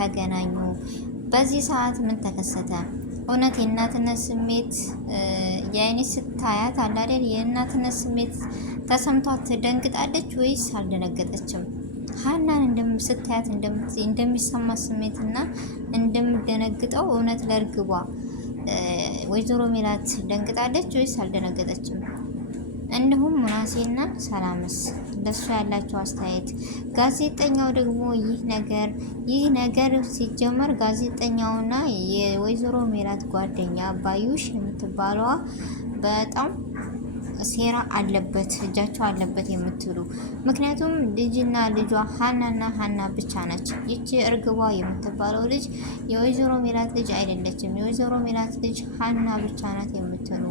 ተገናኙ። በዚህ ሰዓት ምን ተከሰተ? እውነት የእናትነት ስሜት የአይኔ ስታያት አላደል የእናትነት ስሜት ተሰምቷት ደንግጣለች ወይስ አልደነገጠችም? ሀናን ስታያት እንደሚሰማት ስሜትና እንደምደነግጠው እውነት ለእርግቧ ወይዘሮ ሜላት ደንግጣለች ወይስ አልደነገጠችም? እንዲሁም ሙናሴና ሰላምስ ለሱ ያላቸው አስተያየት። ጋዜጠኛው ደግሞ ይህ ነገር ሲጀመር ጋዜጠኛውና የወይዘሮ ሜላት ጓደኛ ባዩሽ የምትባለዋ በጣም ሴራ አለበት እጃቸው አለበት የምትሉ ምክንያቱም ልጅና ልጇ ሀናና ሀና ብቻ ናች። ይቺ እርግቧ የምትባለው ልጅ የወይዘሮ ሜላት ልጅ አይደለችም። የወይዘሮ ሜላት ልጅ ሀና ብቻ ናት የምትሉ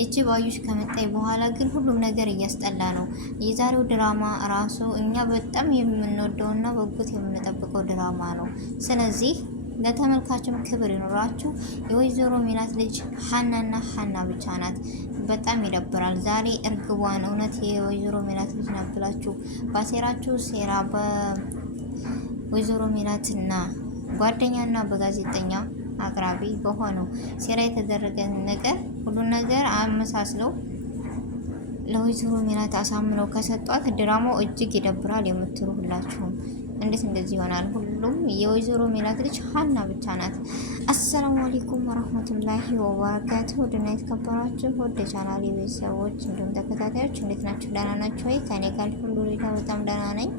ይቺ ባዩሽ ከመጣይ በኋላ ግን ሁሉም ነገር እያስጠላ ነው። የዛሬው ድራማ ራሱ እኛ በጣም የምንወደውና በጉት የምንጠብቀው ድራማ ነው። ስለዚህ ለተመልካችም ክብር ይኖራችሁ። የወይዘሮ ሜላት ልጅ ሀናና ሀና ብቻ ናት። በጣም ይደብራል። ዛሬ እርግቧን እውነት የወይዘሮ ሜላት ልጅ ናት ብላችሁ ባሴራችሁ ሴራ በወይዘሮ ሜላትና ጓደኛና በጋዜጠኛ አቅራቢ በሆነው ሴራ የተደረገ ነገር ሁሉን ነገር አመሳስለው ለወይዘሮ ሜላት አሳምነው ከሰጧት ድራማው እጅግ ይደብራል የምትሉ ሁላችሁም እንዴት እንደዚህ ይሆናል? ሁሉም የወይዘሮ ሜላት ልጅ ሀና ብቻ ናት። አሰላሙ አለይኩም ወራህመቱላሂ ወበረካቱ። ወደና የተከበራችሁ ወደ ቻናሌ ቤተሰቦች እንዲሁም ተከታታዮች እንዴት ናችሁ? ደህና ናችሁ ወይ? ከኔ ጋር ሁሉ በጣም ደህና ነኝ።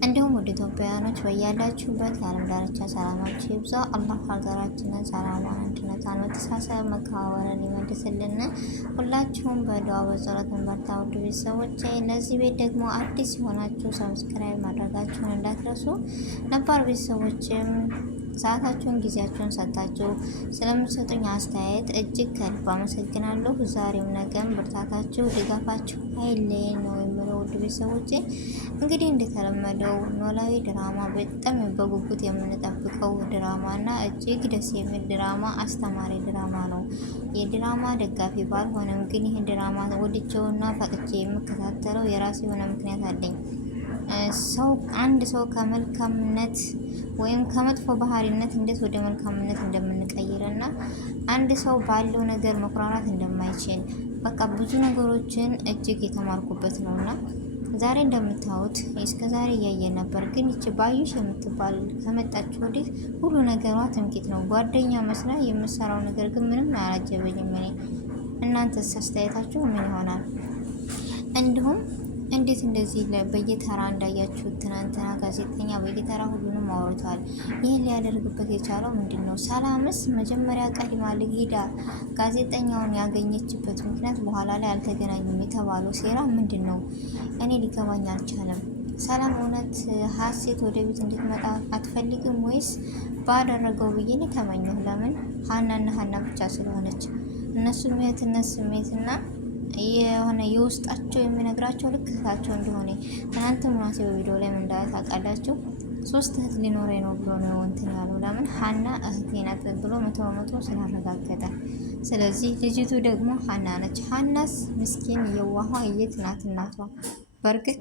እንዲሁም ወደ ኢትዮጵያውያኖች በያላችሁበት የዓለም ዳርቻ ሰላማችሁ ይብዛ። አላህ ሀገራችንን ሰላሟን፣ አንድነቷን፣ መተሳሰብ፣ መከባበርን ይመልስልን። ሁላችሁም በዱዓ በጸሎት እንበርታ። ውድ ቤተሰቦች ለዚህ ቤት ደግሞ አዲስ የሆናችሁ ሰብስክራይብ ማድረጋችሁን እንዳትረሱ። ነባር ቤተሰቦችም ሰዓታችሁን ጊዜያችሁን ሰጣችሁ ስለምትሰጡኝ አስተያየት እጅግ ከልብ አመሰግናለሁ። ዛሬም ነገም ብርታታችሁ ድጋፋችሁ አይለየኝ ነው የምለው። ውድ ቤተሰቦቼ እንግዲህ እንደተለመደው ኖላዊ ድራማ በጣም በጉጉት የምንጠብቀው ድራማ እና እጅግ ደስ የሚል ድራማ አስተማሪ ድራማ ነው። የድራማ ደጋፊ ባልሆነም ግን ይህን ድራማ ወድጄውና ፈቅጄ የምከታተለው የራሴ የሆነ ምክንያት አለኝ። አንድ ሰው ከመልካምነት ወይም ከመጥፎ ባህሪነት እንዴት ወደ መልካምነት እንደምንቀይርና አንድ ሰው ባለው ነገር መኩራራት እንደማይችል በቃ ብዙ ነገሮችን እጅግ የተማርኩበት ነውና ዛሬ እንደምታዩት እስከ ዛሬ እያየን ነበር። ግን ይቺ ባዩሽ የምትባል ከመጣች ወዲህ ሁሉ ነገሯ ትምክህት ነው። ጓደኛ መስላ የምሰራው ነገር ግን ምንም አላጀበኝም። እኔ እናንተስ አስተያየታችሁ ምን ይሆናል? እንዲሁም እንዴት እንደዚህ በየተራ እንዳያችሁት ትናንትና ጋዜጠኛ በየተራ ሁሉንም አውርቷል። ይህን ሊያደርግበት የቻለው ምንድን ነው? ሰላምስ መጀመሪያ ቀድማ ሄዳ ጋዜጠኛውን ያገኘችበት ምክንያት በኋላ ላይ አልተገናኙም የተባለው ሴራ ምንድን ነው? እኔ ሊገባኝ አልቻለም። ሰላም እውነት ሀሴት ወደ ቤት እንድትመጣ አትፈልግም ወይስ ባደረገው ብዬ ነው ተመኘሁ። ለምን ሀናና ሀና ብቻ ስለሆነች እነሱ የእህትነት ስሜትና የሆነ የውስጣቸው የሚነግራቸው ልክ እህታቸው እንደሆነ ትናንት ሙናሴ በቪዲዮ ላይ ምን እንዳለ ታውቃላችሁ? 3 እህት ሊኖረኝ ነው ብሎ ነው እንትን ያለው። ለምን ሀና እህቴ ናት ብሎ 100% ስላረጋገጠ። ስለዚህ ልጅቱ ደግሞ ሀና ነች። ሀናስ ምስኪን የዋሃ የት ናት እናቷ? በእርግጥ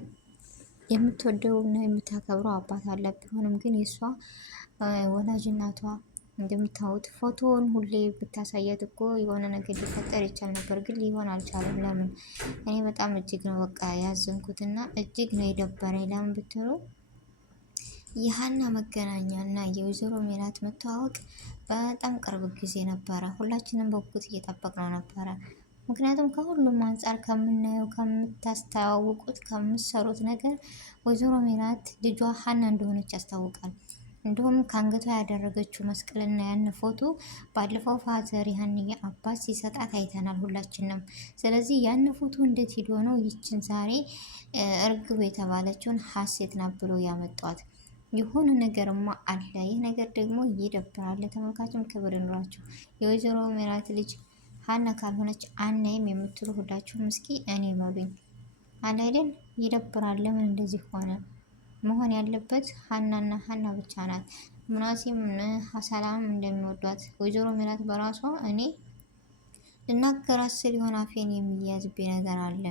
የምትወደውና የምታከብረው አባት አለ። ቢሆንም ግን የእሷ ወላጅ እናቷ እንደምታዩት ፎቶውን ሁሌ ብታሳያት እኮ የሆነ ነገር ሊፈጠር ይቻል ነበር፣ ግን ሊሆን አልቻለም። ለምን? እኔ በጣም እጅግ ነው በቃ ያዘንኩትና እጅግ ነው የደበረኝ። ለምን ብትሉ የሀና መገናኛ እና የወይዘሮ ሜላት መተዋወቅ በጣም ቅርብ ጊዜ ነበረ። ሁላችንም በጉጉት እየጠበቅነው ነበረ። ምክንያቱም ከሁሉም አንጻር ከምናየው፣ ከምታስተዋውቁት፣ ከምትሰሩት ነገር ወይዘሮ ሜላት ልጇ ሀና እንደሆነች ያስታውቃል። እንዲሁም ከአንገቷ ያደረገችው መስቀልና ያን ፎቶ ባለፈው ፋዘር ያንዬ አባት ሲሰጣት አይተናል ሁላችንም። ስለዚህ ያን ፎቶ እንዴት ሄዶ ነው ይችን ዛሬ እርግብ የተባለችውን ሀሴት ናት ብሎ ያመጧት? የሆነ ነገርማ አለ። ይህ ነገር ደግሞ ይደብራል። ለተመልካችም ክብር ይኖራችሁ። የወይዘሮ ሜላት ልጅ ሀና ካልሆነች አናይም የምትሉ ሁላችሁም እስኪ እኔ በሉኝ። አለ አይደል? ይደብራል። ለምን እንደዚህ ሆነ? መሆን ያለበት ሀናና ሀና ብቻ ናት። ምናሴም ሰላም እንደሚወዷት ወይዘሮ ሜላት በራሷ እኔ ልናገራት ስል የሆነ አፌን የሚያዝብኝ ነገር አለ።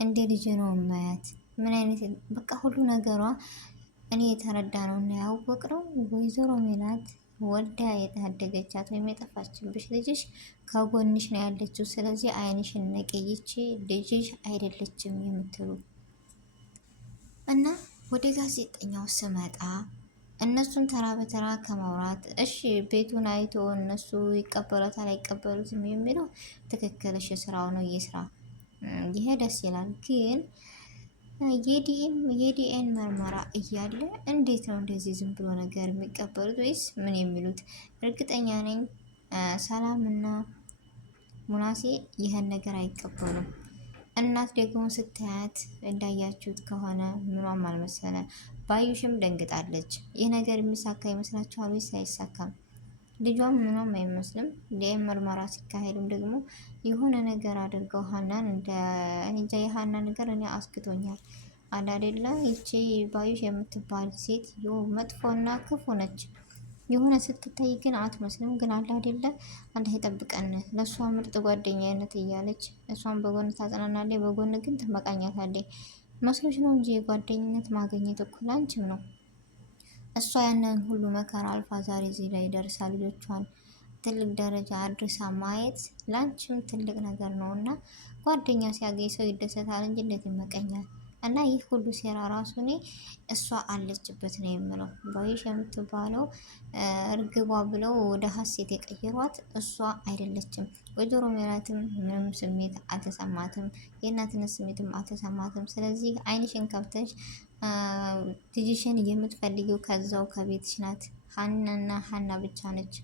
እንደ ልጅ ነው ማያት። ምን አይነት በቃ ሁሉ ነገሯ እኔ የተረዳ ነው እና ያወቅነው ወይዘሮ ሜላት ወልዳ የታደገቻት ወይም የጠፋችብሽ ልጅሽ ከጎንሽ ነው ያለችው። ስለዚህ ዓይንሽን ነቅይ፣ ይቺ ልጅሽ አይደለችም የምትሉ እና ወደ ጋዜጠኛው ስመጣ እነሱን ተራ በተራ ከማውራት እሺ፣ ቤቱን አይቶ እነሱ ይቀበሉታል አይቀበሉትም የሚለው ትክክል፣ እሺ፣ ስራው ነው የስራ ይሄ ደስ ይላል። ግን የዲኤን ምርመራ እያለ እንዴት ነው እንደዚህ ዝም ብሎ ነገር የሚቀበሉት? ወይስ ምን የሚሉት? እርግጠኛ ነኝ ሰላም እና ሙናሴ ይህን ነገር አይቀበሉም። እናት ደግሞ ስታያት እንዳያችሁት ከሆነ ምኗም አልመሰለ። ባዩሽም ደንግጣለች። ይህ ነገር የሚሳካ ይመስላችኋል ወይስ አይሳካም? ልጇም ምኗም አይመስልም። ዲኤንኤ ምርመራ ሲካሄድም ደግሞ የሆነ ነገር አድርገው ሀናን እንጃ። የሀና ነገር እኔ አስግቶኛል። አዳደላ ይቺ ባዩሽ የምትባል ሴት መጥፎና ክፉ ነች። የሆነ ስትታይ ግን አትመስልም። ግን አለ አይደለ አላህ ይጠብቀን። ለእሷ ምርጥ ጓደኛነት እያለች እሷን በጎን ታጽናናለች፣ በጎን ግን ትመቃኛታለች። መስሎች ነው እንጂ የጓደኝነት ማግኘት እኮ ላንቺም ነው። እሷ ያንን ሁሉ መከራ አልፋ ዛሬ እዚህ ላይ ደርሳ ልጆቿን ትልቅ ደረጃ አድርሳ ማየት ላንቺም ትልቅ ነገር ነው እና ጓደኛ ሲያገኝ ሰው ይደሰታል እንጂ እንዴት ይመቀኛል? እና ይህ ሁሉ ሴራ ራሱ እኔ እሷ አለችበት ነው የምለው። ባዩሽ የምትባለው እርግቧ ብለው ወደ ሀሴት የቀየሯት እሷ አይደለችም። ወይዘሮ ሜላትም ምንም ስሜት አልተሰማትም፣ የእናትነት ስሜትም አልተሰማትም። ስለዚህ ዓይንሽን ከብተሽ ልጅሽን የምትፈልጊው ከዛው ከቤትሽ ናት። ሀናና ሀና ብቻ ነች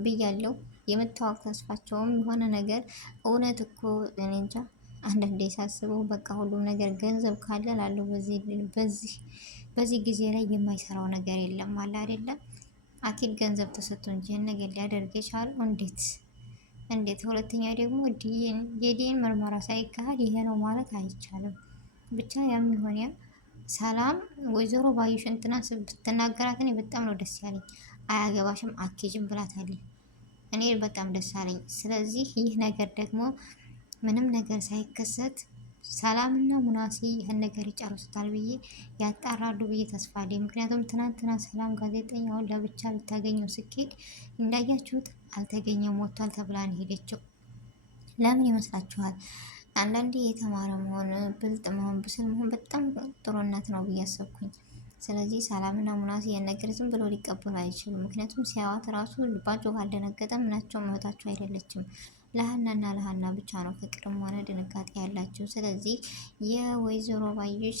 ብያለው። የምታዋቅ ተስፋቸውም የሆነ ነገር እውነት እኮ እኔ እንጃ። አንዳንዴ ሳስበው በቃ ሁሉም ነገር ገንዘብ ካለ ላለው በዚህ ጊዜ ላይ የማይሰራው ነገር የለም አለ አይደለም። አኪድ ገንዘብ ተሰጥቶ እንጂ ነገር ሊያደርግ የቻለው እንዴት? ሁለተኛ ደግሞ የዲኤንኤ ምርመራ ሳይካሄድ ይሄ ነው ማለት አይቻልም። ብቻ ያም ይሆን ያ ሰላም ወይዘሮ ባዩሽ እንትና ብትናገራት እኔ በጣም ነው ደስ ያለኝ። አያገባሽም አኬጅም ብላታለኝ። እኔ በጣም ደስ አለኝ። ስለዚህ ይህ ነገር ደግሞ ምንም ነገር ሳይከሰት ሰላምና ሙናሴ ይህን ነገር ይጨርሱታል ብዬ ያጣራሉ ብዬ ተስፋ አለኝ። ምክንያቱም ትናንትና ሰላም ጋዜጠኛውን ለብቻ ልታገኘው ስኬድ እንዳያችሁት አልተገኘም፣ ወጥቷል ተብላን ሄደችው። ለምን ይመስላችኋል? አንዳንዴ የተማረ መሆን ብልጥ መሆን ብስል መሆን በጣም ጥሩነት ነው ብዬ አሰብኩኝ። ስለዚህ ሰላምና ሙናሴ ይህን ነገር ዝም ብሎ ሊቀበሉ አይችሉም። ምክንያቱም ሲያዋት ራሱ ልባቸው ካልደነገጠ ምናቸው እህታቸው አይደለችም። ለሀናና ለሀና ብቻ ነው ፍቅርም ሆነ ድንጋጤ ያላቸው። ስለዚህ የወይዘሮ ባዩሽ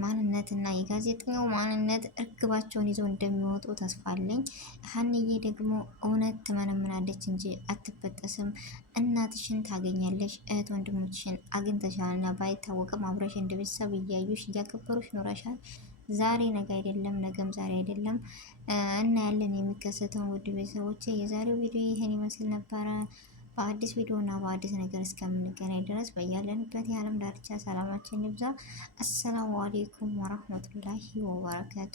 ማንነትና የጋዜጠኛው ማንነት እርግባቸውን ይዘው እንደሚወጡ ተስፋ አለኝ። ሀንዬ ደግሞ እውነት ትመነምናለች እንጂ አትበጠስም። እናትሽን ታገኛለሽ፣ እህት ወንድሞችሽን አግኝተሻልና ባይታወቅም አብረሽ እንደ ቤተሰብ እያዩሽ እያከበሩሽ ኖረሻል። ዛሬ ነገ አይደለም፣ ነገም ዛሬ አይደለም። እናያለን የሚከሰተውን። ውድ ቤተሰቦቼ የዛሬው ቪዲዮ ይህን ይመስል ነበረ። በአዲስ ቪዲዮ እና በአዲስ ነገር እስከምንገናኝ ድረስ በያለንበት የዓለም ዳርቻ ሰላማችን ይብዛ። አሰላሙ አሌይኩም ወራህመቱላሂ ወበረካቱ።